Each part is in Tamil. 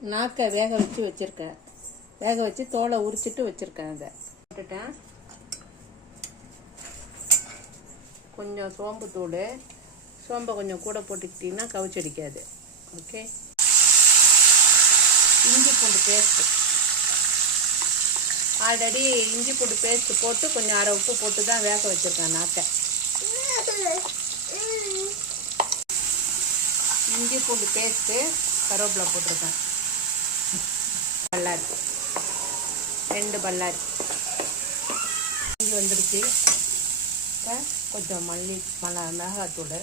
நாக்கை வேக வச்சு வச்சுருக்கேன். வேக வச்சு தோலை உரிச்சிட்டு வச்சுருக்கேன். அதை போட்டுட்டேன். கொஞ்சம் சோம்புத்தூள், சோம்பை கொஞ்சம் கூட போட்டுக்கிட்டிங்கன்னா கவுச்சடிக்காது. ஓகே. இஞ்சி பூண்டு பேஸ்ட்டு, ஆல்ரெடி இஞ்சி பூண்டு பேஸ்ட்டு போட்டு கொஞ்சம் அரை உப்பு போட்டு தான் வேக வச்சுருக்கேன் நாக்கை. இஞ்சி பூண்டு பேஸ்ட்டு, கருவேப்பிலை போட்டிருக்கேன். பல்லாரி, 2 பல்லாரி இஞ்சி வந்துடுச்சு. கொஞ்சம் மிளகாத்தூள்,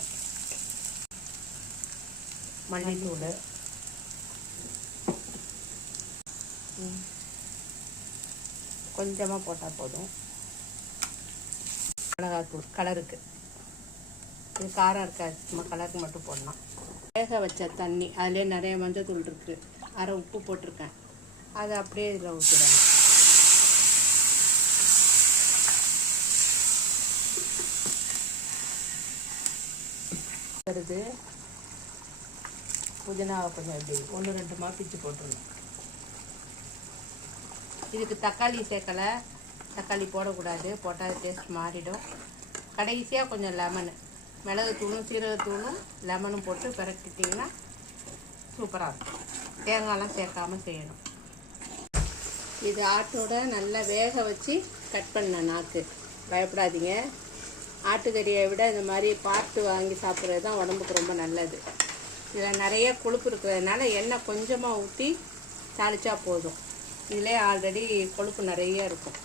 மல்லித்தூள், கொஞ்சமாக போட்டால் போதும். மிளகாத்தூள் கலருக்கு, இது காரம் இருக்காது, சும்மா கலருக்கு மட்டும் போடலாம். வேக வச்ச தண்ணி, அதிலே நிறைய மஞ்சள் தூள் இருக்குது, அரை உப்பு போட்டிருக்கேன். அதை அப்படியே இதில் ஊற்றிடணும். வருது. புதினாவை கொஞ்சம் அப்படி 1-2 பிச்சு போட்டுருணும். இதுக்கு தக்காளி சேர்க்கலை, தக்காளி போடக்கூடாது, போட்டால் டேஸ்ட் மாறிடும். கடைசியாக கொஞ்சம் லெமனு, மிளகுத்தூளும் சீரகத்தூளும் லெமனும் போட்டு பரட்டிட்டிங்கன்னா சூப்பராக இருக்கும். தேங்காயெலாம் சேர்க்காமல் செய்யணும். இது ஆட்டோட நல்லா வேக வச்சு கட் பண்ண நாக்கு. பயப்படாதீங்க. ஆட்டுக்கறியை விட இந்த மாதிரி பார்த்து வாங்கி சாப்பிட்றது தான் உடம்புக்கு ரொம்ப நல்லது. இதில் நிறைய கொழுப்பு இருக்கிறதுனால எண்ணெய் கொஞ்சமாக ஊற்றி தாளித்தா போதும். இதிலே ஆல்ரெடி கொழுப்பு நிறைய இருக்கும்.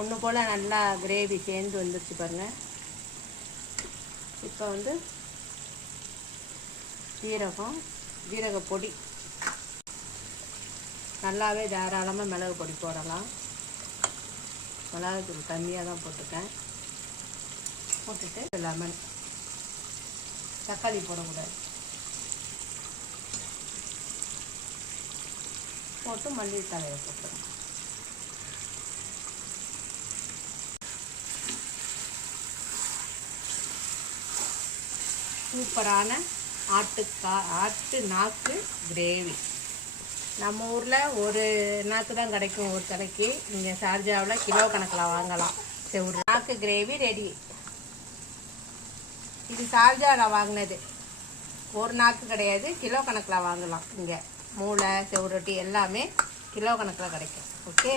ஒன்று போல் நல்லா கிரேவி சேர்ந்து வந்துருச்சு பாருங்கள். இப்போ வந்து ஜீரக பொடி, நல்லாவே தாராளமாக மிளகு பொடி போடலாம். மிளகுத்தூள் கம்மியாக தான் போட்டுருக்கேன். போட்டுட்டு லெமன், தக்காளி போடக்கூடாது, போட்டு மல்லி தழையை போட்டுருங்க. சூப்பரான ஆட்டு நாக்கு கிரேவி. நம்ம ஊரில் ஒரு நாக்கு தான் கிடைக்கும் ஒரு கடைக்கு. இங்கே ஷார்ஜாவில் கிலோ கணக்கில் வாங்கலாம். ஒரு நாக்கு கிரேவி ரெடி. இது ஷார்ஜாவில் வாங்கினது, ஒரு நாக்கு கிடையாது, கிலோ கணக்கில் வாங்கலாம். இங்கே மூளை, செவுரொட்டி எல்லாமே கிலோ கணக்கில் கிடைக்கும். ஓகே.